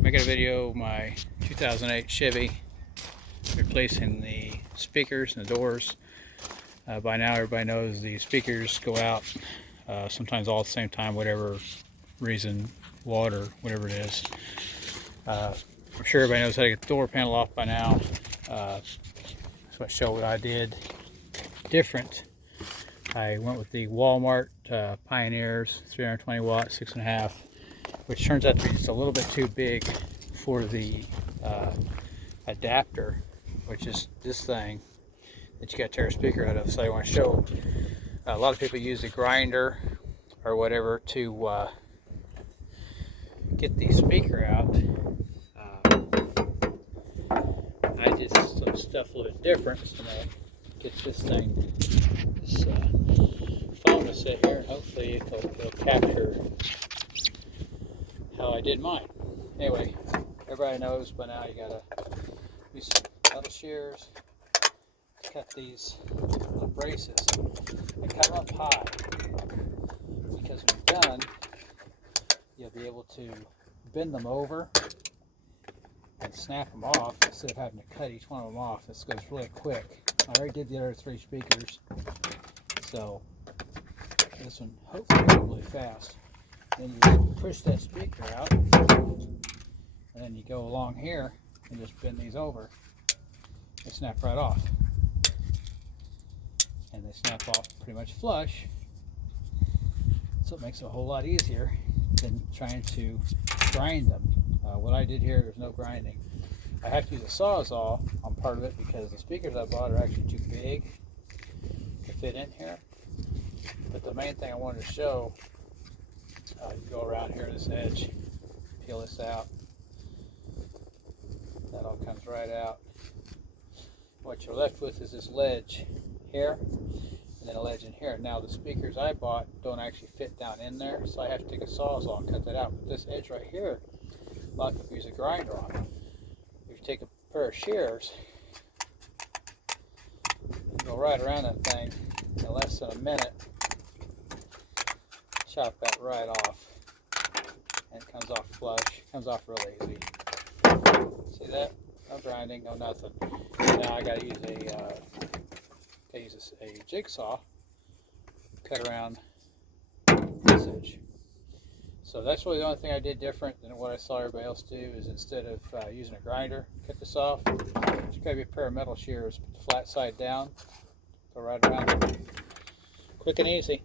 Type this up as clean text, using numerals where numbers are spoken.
Making a video of my 2008 Chevy, replacing the speakers and the doors. By now everybody knows the speakers go out sometimes all at the same time, whatever reason, water, whatever it is. I'm sure everybody knows how to get the door panel off by now. Just want to show what I did different. I went with the Walmart Pioneers 320 watt 6.5, which turns out to be just a little bit too big for the adapter, which is this thing that you got to tear a speaker out of. So I want to show a lot of people use a grinder or whatever to get the speaker out. I did some stuff a little bit different, so I'm going to get this thing, this phone to sit here, and hopefully it'll capture how I did mine. Anyway, everybody knows by now you gotta use some metal shears to cut these little braces and cut them up high, because when you're done, you'll be able to bend them over and snap them off instead of having to cut each one of them off. This goes really quick. I already did the other 3 speakers, so this one hopefully will go really fast. Then you push that speaker out, and then you go along here and just bend these over. They snap right off, and they snap off pretty much flush, so it makes it a whole lot easier than trying to grind them. What I did here, there's no grinding. I have to use a sawzall on part of it because the speakers I bought are actually too big to fit in here. But the main thing I wanted to show, you go around here, this edge, peel this out. That all comes right out. What you're left with is this ledge here, and then a ledge in here. Now the speakers I bought don't actually fit down in there, so I have to take a sawzall and cut that out. But this edge right here, a lot of people use a grinder on. If you take a pair of shears and go right around that thing in less than a minute, chop that right off, and it comes off flush. Comes off really easy. See that? No grinding, no nothing. Now I gotta use a jigsaw, cut around this edge. So that's really the only thing I did different than what I saw everybody else do. Is instead of using a grinder, cut this off, just grab your pair of metal shears, put the flat side down, go right around it. Quick and easy.